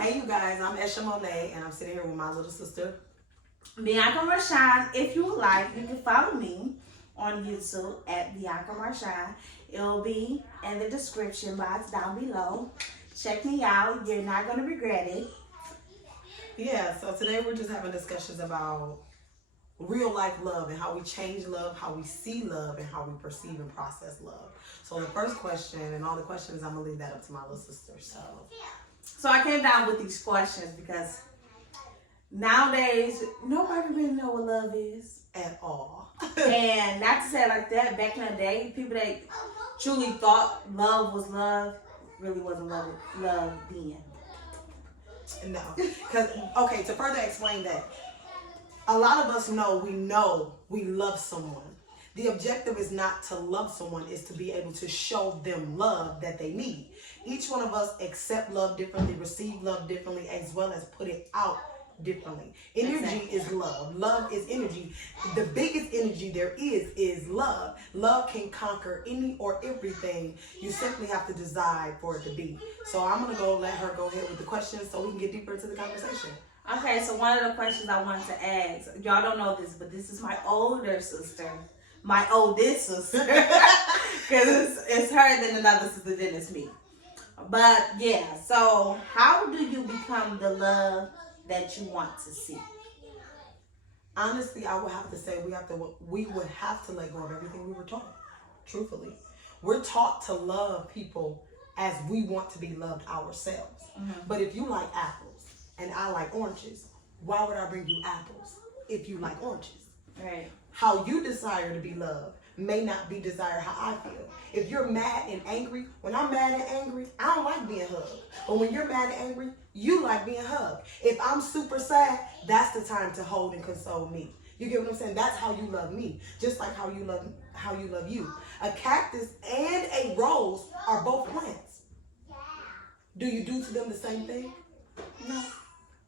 Hey, you guys, I'm Esha Monet, and I'm sitting here with my little sister. Bianca Marshawn. If you would like, you can follow me on YouTube at Bianca Marshawn. It will be in the description box down below. Check me out. You're not going to regret it. Yeah, so today we're just having discussions about real life love and how we change love, how we see love, and how we perceive and process love. So the first question and all the questions, I'm going to leave that up to my little sister. So I came down with these questions because nowadays, nobody really know what love is. At all. And not to say it like that, back in the day, people that truly thought love was love really wasn't love then. No. Because, okay, to further explain that, a lot of us know we love someone. The objective is not to love someone, is to be able to show them love that they need. Each one of us accept love differently, receive love differently, as well as put it out differently. Energy is love. Love is energy. The biggest energy there is love. Love can conquer any or everything. You simply have to decide for it to be. So I'm going to let her go ahead with the questions so we can get deeper into the conversation. Okay, so one of the questions I wanted to ask, y'all don't know this, but this is my older sister. My oldest sister. Because it's her, then another sister, then it's me. But yeah, so how do you become the love that you want to see? Honestly, I would have to say we would have to let go of everything we were taught. Truthfully, we're taught to love people as we want to be loved ourselves. Mm-hmm. But if you like apples and I like oranges, why would I bring you apples if you like oranges? Right. How you desire to be loved may not be desire how I feel. If you're mad and angry, when I'm mad and angry, I don't like being hugged. But when you're mad and angry, you like being hugged. If I'm super sad, that's the time to hold and console me. You get what I'm saying? That's how you love me. Just like how you love you. A cactus and a rose are both plants. Do you do to them the same thing? No.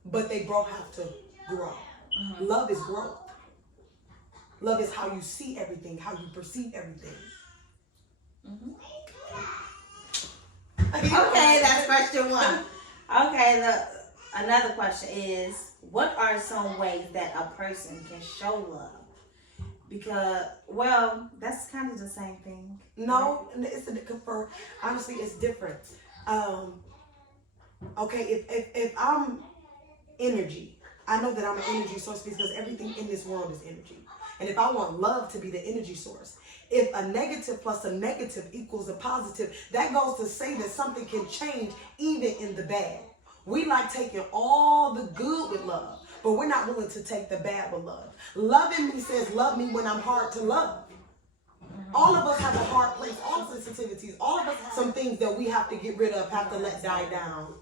But they both have to grow. Mm-hmm. Love is growth. Love is how you see everything, how you perceive everything. Mm-hmm. Okay, that's question one. Okay, another question is, what are some ways that a person can show love? Because, well, that's kind of the same thing. No, honestly, it's different. Okay, if I'm energy, I know that I'm an energy source because everything in this world is energy. And if I want love to be the energy source, if a negative plus a negative equals a positive, that goes to say that something can change even in the bad. We like taking all the good with love, but we're not willing to take the bad with love. Loving me says love me when I'm hard to love. All of us have a hard place, all sensitivities, all of us have some things that we have to get rid of, have to let die down.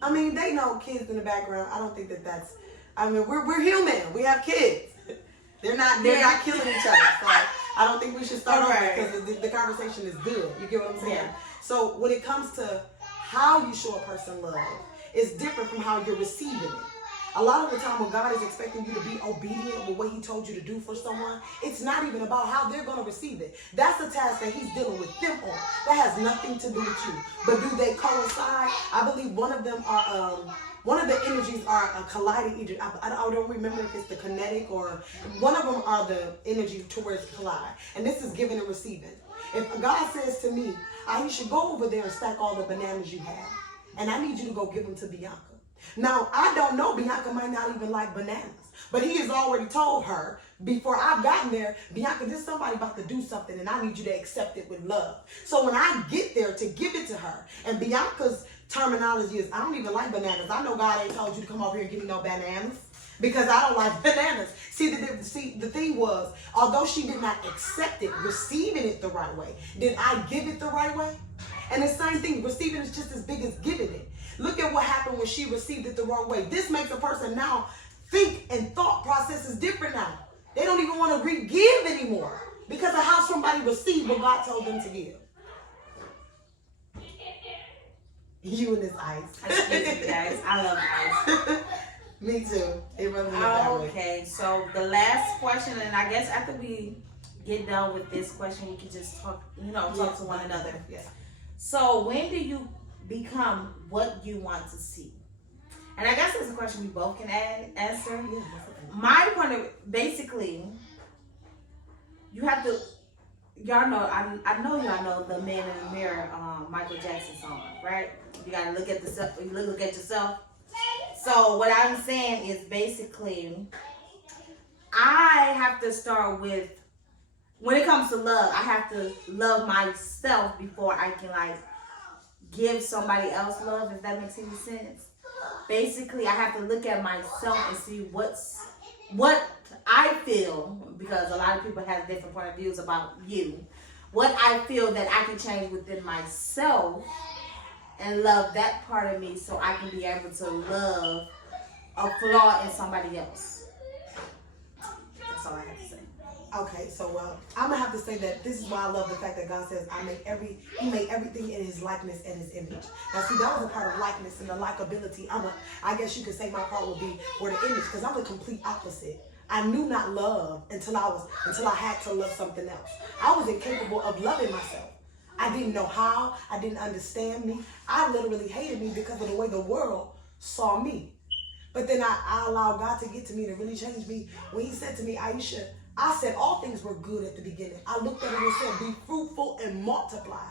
I mean, they know kids in the background. I don't think that's. I mean, we're human. We have kids. They're not killing each other. So I don't think we should start over because the conversation is good. You get what I'm saying? Yeah. So when it comes to how you show a person love, it's different from how you're receiving it. A lot of the time when God is expecting you to be obedient with what he told you to do for someone, it's not even about how they're going to receive it. That's the task that he's dealing with them on. That has nothing to do with you. But do they coincide? I believe one of them are, one of the energies are a colliding energy. I don't remember if it's the kinetic or one of them are the energy towards collide. And this is giving and receiving. If God says to me, you should go over there and stack all the bananas you have. And I need you to go give them to Bianca. Now, I don't know, Bianca might not even like bananas, but he has already told her before I've gotten there, Bianca, there's somebody about to do something and I need you to accept it with love. So when I get there to give it to her, and Bianca's terminology is, I don't even like bananas. I know God ain't told you to come over here and give me no bananas because I don't like bananas. See, the thing was, although she did not accept it, receiving it the right way, did I give it the right way? And the same thing, receiving is just as big as giving it. Look at what happened when she received it the wrong way. This makes a person now think and thought process is different now. They don't even want to re-give anymore because of how somebody received what God told them to give. You and this ice. Excuse me, guys. I love ice. Me too. It really is. Okay, so the last question, and I guess after we get done with this question, we can just talk, talk to one another. Yes. So when do you become what you want to see? And I guess that's a question we both can answer. Yeah. My point of basically, you have to. Y'all know, I know y'all know the Man in the Mirror, Michael Jackson song, right? You gotta look at you look at yourself. So what I'm saying is basically, I have to start with, when it comes to love, I have to love myself before I can like give somebody else love, if that makes any sense. Basically, I have to look at myself and see what I feel, because a lot of people have different point of views about you. What I feel that I can change within myself and love that part of me, so I can be able to love a flaw in somebody else. That's all I have to say. Okay, so I'm gonna have to say that this is why I love the fact that God says He made everything in His likeness and His image. Now, see, that was a part of likeness and the likability. I guess you could say my part would be for the image, because I'm the complete opposite. I knew not love until I had to love something else. I was incapable of loving myself. I didn't know how. I didn't understand me. I literally hated me because of the way the world saw me. But then I allowed God to get to me, to really change me. When He said to me, Aisha, I said all things were good at the beginning. I looked at it and said, be fruitful and multiply.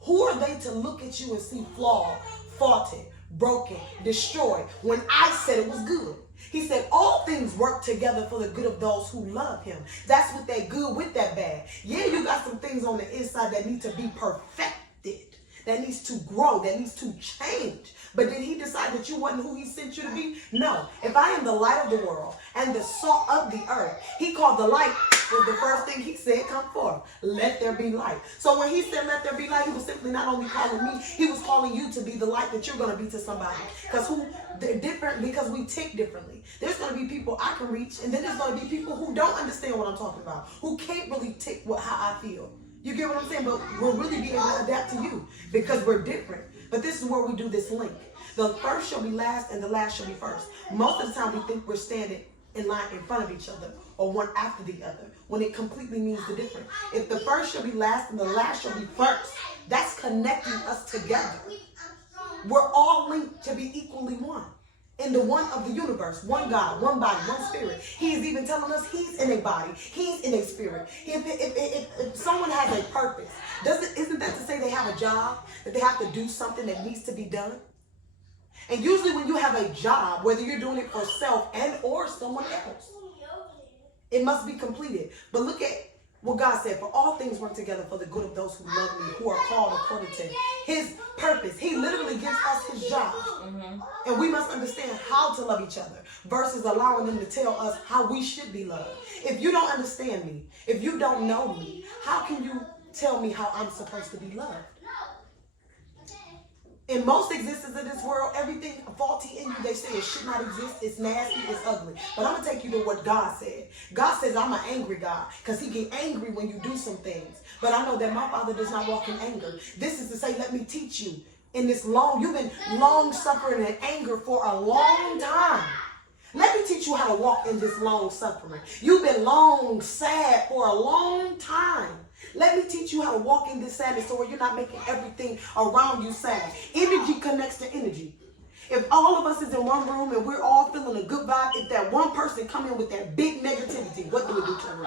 Who are they to look at you and see flawed, faulted, broken, destroyed, when I said it was good? He said all things work together for the good of those who love Him. That's with that good, with that bad. Yeah, you got some things on the inside that need to be perfected, that needs to grow, that needs to change. But did He decide that you wasn't who He sent you to be? No. If I am the light of the world and the salt of the earth, He called the light, was the first thing He said, come forth. Let there be light. So when He said let there be light, He was simply not only calling me, He was calling you to be the light that you're going to be to somebody. Because they're different, because we tick differently. There's going to be people I can reach, and then there's going to be people who don't understand what I'm talking about, who can't really tick how I feel. You get what I'm saying? But we'll really be able to adapt to you because we're different. But this is where we do this link. The first shall be last and the last shall be first. Most of the time we think we're standing in line in front of each other or one after the other, when it completely means the different. If the first shall be last and the last shall be first, that's connecting us together. We're all linked to be equally one. In the one of the universe, one God, one body, one spirit. He's even telling us He's in a body, He's in a spirit. If someone has a purpose, isn't that to say they have a job, that they have to do something that needs to be done? And usually when you have a job, whether you're doing it for self and or someone else, it must be completed. But look at what God said, for all things work together for the good of those who love me, who are called according to His purpose. He literally gives us His job. Mm-hmm. And we must understand how to love each other versus allowing them to tell us how we should be loved. If you don't understand me, if you don't know me, how can you tell me how I'm supposed to be loved? In most existence of this world, everything faulty in you, they say it should not exist, it's nasty, it's ugly. But I'm going to take you to what God said. God says I'm an angry God because He get angry when you do some things. But I know that my Father does not walk in anger. This is to say, let me teach you. You've been long suffering and anger for a long time. Let me teach you how to walk in this long suffering. You've been long sad for a long time. Let me teach you how to walk in this sadness so where you're not making everything around you sad. Energy connects to energy. If all of us is in one room and we're all feeling a good vibe, if that one person come in with that big negativity, what do we do to her?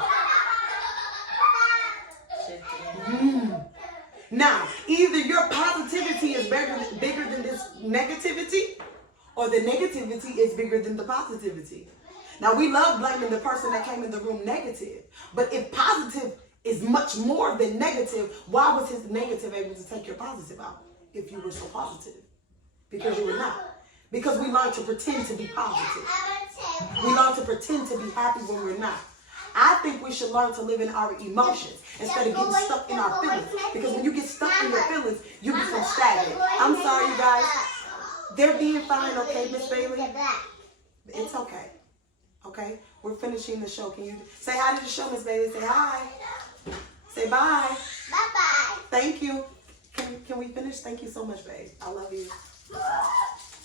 Now, either your positivity is bigger than this negativity, or the negativity is bigger than the positivity. Now, we love blaming the person that came in the room negative, but if positive is much more than negative, why was his negative able to take your positive out if you were so positive? Because you were not. Because we learn to pretend to be positive. We learn to pretend to be happy when we're not. I think we should learn to live in our emotions instead of getting stuck in our feelings. Because when you get stuck in your feelings, you become stagnant. I'm sorry, you guys. They're being fine, okay, Miss Bailey? It's okay. Okay? We're finishing the show. Can you say hi to the show, Miss Bailey? Say hi. Say bye. Bye-bye. Thank you. Can we finish? Thank you so much, babe. I love you.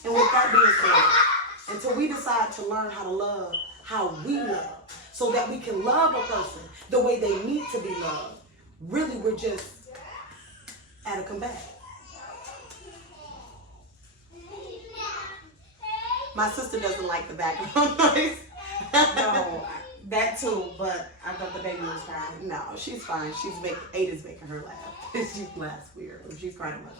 And with that being said, until we decide to learn how to love how we love, so that we can love a person the way they need to be loved, really we're just at a combat. My sister doesn't like the background noise. No, that too, but I thought the baby was fine. No, she's fine. Ada's making her laugh. She laughs weird. She's crying much.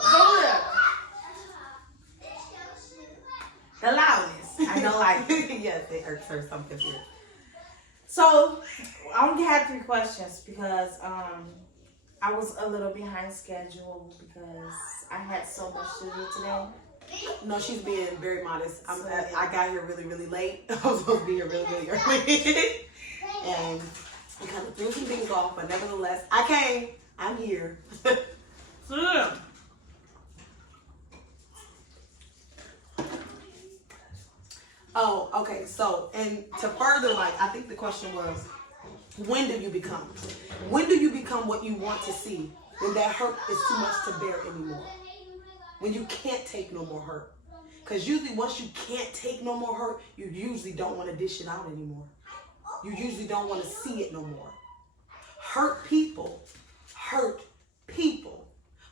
The loudness. I don't like it. Yes, it irks her something weird. So, I only had 3 questions because I was a little behind schedule because I had so much to do today. No, she's being very modest. I got here really, really late. I was supposed to be here really, really early. And I kind of threw some things off, but nevertheless, I came. I'm here. Oh, okay. So, and to further, I think the question was, when do you become? When do you become what you want to see? When that hurt is too much to bear anymore. When you can't take no more hurt. Because usually once you can't take no more hurt, you usually don't want to dish it out anymore. You usually don't want to see it no more. Hurt people.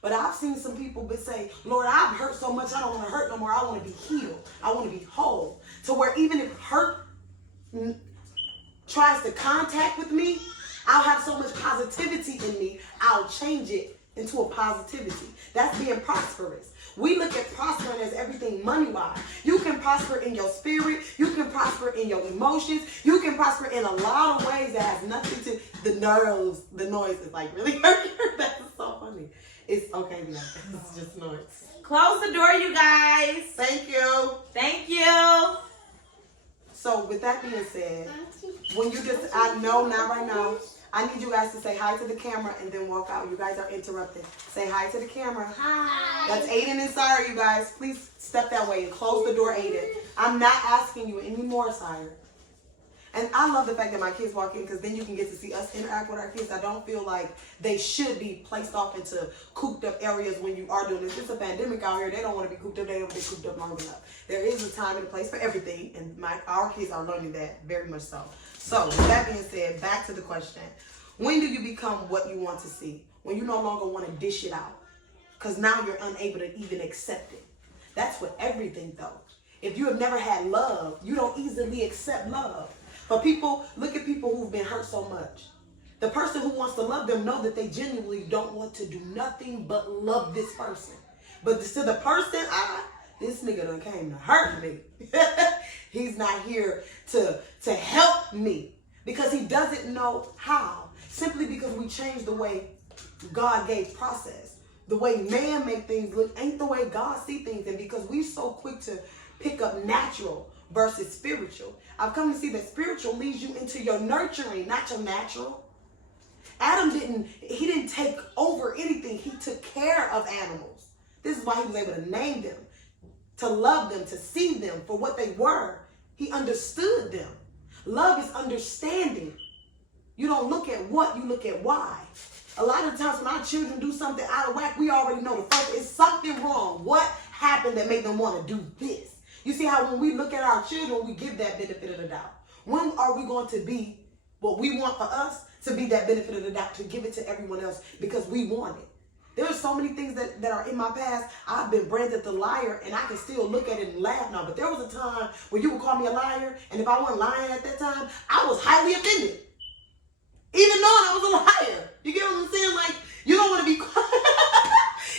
But I've seen some people say, Lord, I've hurt so much, I don't want to hurt no more. I want to be healed. I want to be whole. To where even if hurt tries to contact with me, I'll have so much positivity in me, I'll change it into a positivity. That's being prosperous. We look at prospering as everything money-wise. You can prosper in your spirit. You can prosper in your emotions. You can prosper in a lot of ways that has nothing to the nerves. The noise is really hurting. That's so funny. It's okay, yeah. It's just noise. Close the door, you guys. Thank you. Thank you. So with that being said, when you just, I know not right now, I need you guys to say hi to the camera and then walk out. You guys are interrupted. Say hi to the camera. Hi. That's Aiden and Sire, you guys. Please step that way and close the door, Aiden. I'm not asking you anymore, Sire. And I love the fact that my kids walk in because then you can get to see us interact with our kids. I don't feel like they should be placed off into cooped up areas when you are doing this. It's a pandemic out here. They don't want to be cooped up. They don't want to be cooped up long enough. There is a time and a place for everything. And our kids are learning that very much so. So with that being said, back to the question. When do you become what you want to see? When you no longer want to dish it out. Because now you're unable to even accept it. That's with everything though. If you have never had love, you don't easily accept love. But people, look at people who've been hurt so much. The person who wants to love them know that they genuinely don't want to do nothing but love this person. But to the person, this nigga done came to hurt me. He's not here to help me because he doesn't know how. Simply because we changed the way God gave process. The way man make things look ain't the way God see things. And because we so quick to pick up natural versus spiritual, I've come to see that spiritual leads you into your nurturing, not your natural. Adam didn't take over anything. He took care of animals. This is why he was able to name them, to love them, to see them for what they were. He understood them. Love is understanding. You don't look at what, you look at why. A lot of times when our children do something out of whack, we already know the first is something wrong. What happened that made them want to do this? You see how when we look at our children, we give that benefit of the doubt. When are we going to be what we want for us to be that benefit of the doubt, to give it to everyone else because we want it? There are so many things that are in my past. I've been branded the liar and I can still look at it and laugh now. But there was a time where you would call me a liar, and if I wasn't lying at that time, I was highly offended. Even knowing I was a liar. You get what I'm saying? Like, you don't want to be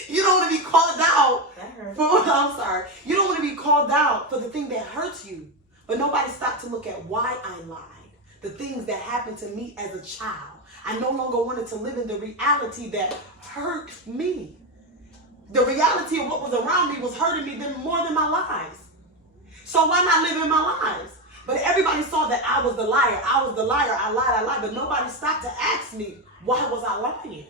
you don't want to be called out. That hurts. I'm sorry. You don't want to be called out for the thing that hurts you. But nobody stopped to look at why I lied. The things that happened to me as a child. I no longer wanted to live in the reality that hurt me. The reality of what was around me was hurting me more than my lies. So why not live in my lies? But everybody saw that I was the liar. I was the liar. I lied. But nobody stopped to ask me, why was I lying?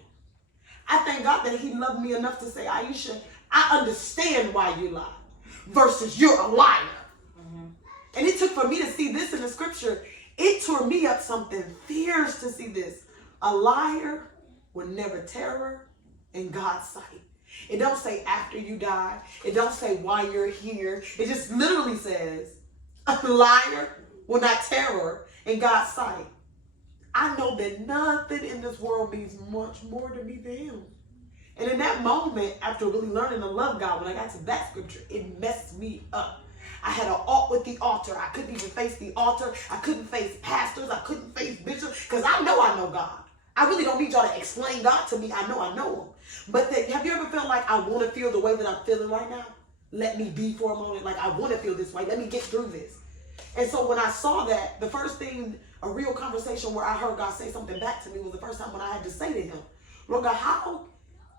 I thank God that he loved me enough to say, Aisha, I understand why you lied versus you're a liar. Mm-hmm. And it took for me to see this in the scripture. It tore me up something fierce to see this. A liar will never terror in God's sight. It don't say after you die. It don't say why you're here. It just literally says a liar will not terror in God's sight. I know that nothing in this world means much more to me than him. And in that moment, after really learning to love God, when I got to that scripture, it messed me up. I had an alt with the altar. I couldn't even face the altar. I couldn't face pastors. I couldn't face bishops because I know God. I really don't need y'all to explain God to me. I know him. But have you ever felt like I want to feel the way that I'm feeling right now? Let me be for a moment. Like I want to feel this way. Let me get through this. And so when I saw that, the first thing, a real conversation where I heard God say something back to me was the first time when I had to say to him, Lord God, how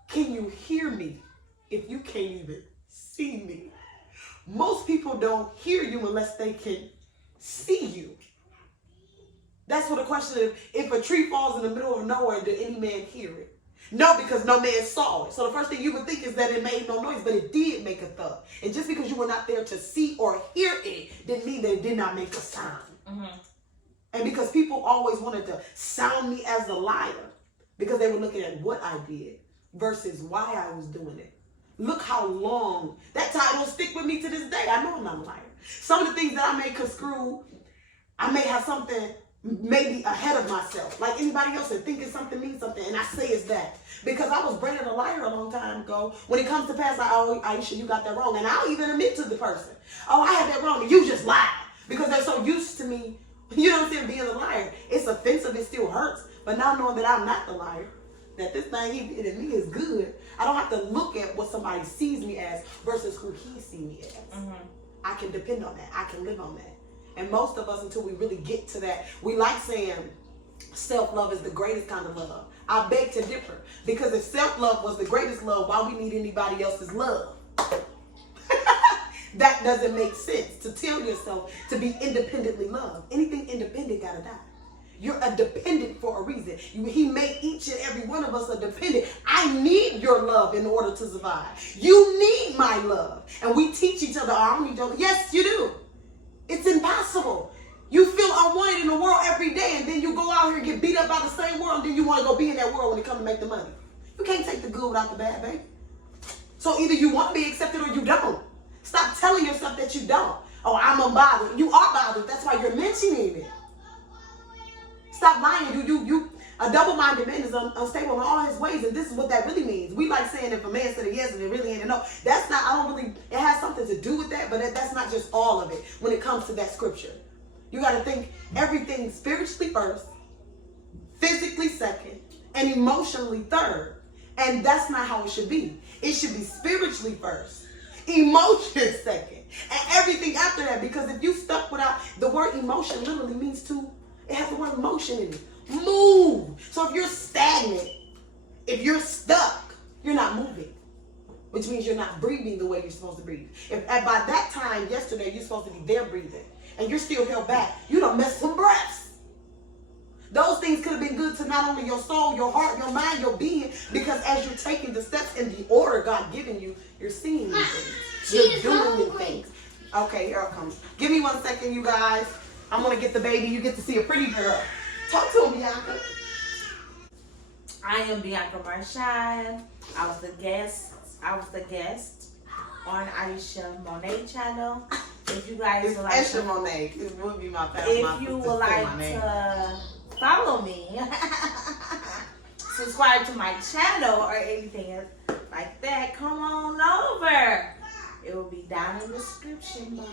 can you hear me if you can't even see me? Most people don't hear you unless they can see you. That's what the question is. If a tree falls in the middle of nowhere, did any man hear it? No, because no man saw it. So the first thing you would think is that it made no noise, but it did make a thud. And just because you were not there to see or hear it, didn't mean that it did not make a sound. Mm-hmm. And because people always wanted to sound me as a liar, because they were looking at what I did versus why I was doing it. Look how long, that title stick with me to this day. I know I'm not a liar. Some of the things that I may construe, I may have something maybe ahead of myself, like anybody else, and thinking something means something, and I say it's that. Because I was branded a liar a long time ago. When it comes to past, Aisha, you got that wrong. And I'll even admit to the person, oh, I had that wrong, and you just lied. Because they're so used to me, you know what I'm saying, being a liar. It's offensive, it still hurts. But now knowing that I'm not the liar, that this thing he did in me is good, I don't have to look at what somebody sees me as versus who he sees me as. Mm-hmm. I can depend on that. I can live on that. And most of us, until we really get to that, we like saying self-love is the greatest kind of love. I beg to differ. Because if self-love was the greatest love, why we need anybody else's love? That doesn't make sense. To tell yourself to be independently loved. Anything independent gotta die. You're a dependent for a reason. He made each and every one of us a dependent. I need your love in order to survive. You need my love. And we teach each other, I don't need your love. Yes, you do. It's impossible. You feel unwanted in the world every day, and then you go out here and get beat up by the same world, and then you want to go be in that world when it comes to make the money. You can't take the good without the bad, baby. So either you want to be accepted or you don't. Stop telling yourself that you don't. Oh, I'm unbothered. You are bothered. That's why you're mentioning it. Stop lying. A double-minded man is unstable in all his ways, and this is what that really means. We like saying if a man said a yes and it really ain't a no. That's not, it has something to do with that, but that's not just all of it when it comes to that scripture. You got to think everything spiritually first, physically second, and emotionally third. And that's not how it should be. It should be spiritually first, emotion second, and everything after that. Because if you stuck without, the word emotion literally means it has the word emotion in it. Move. So if you're stagnant, if you're stuck, you're not moving, which means you're not breathing the way you're supposed to breathe. If by that time yesterday you're supposed to be there breathing and you're still held back, you done messed some breaths. Those things could have been good to not only your soul, your heart, your mind, your being, because as you're taking the steps in the order God given you, you're seeing new things. You're doing new things. Okay, here it comes. Give me 1 second, you guys. I'm going to get the baby. You get to see a pretty girl. Talk to him, Bianca. I am Bianca Marshall. I was the guest on Aisha Monet channel. If you guys would like Aisha Monet. It would be my favorite. If you would like to follow me, subscribe to my channel or anything like that, come on over. It will be down in the description bar.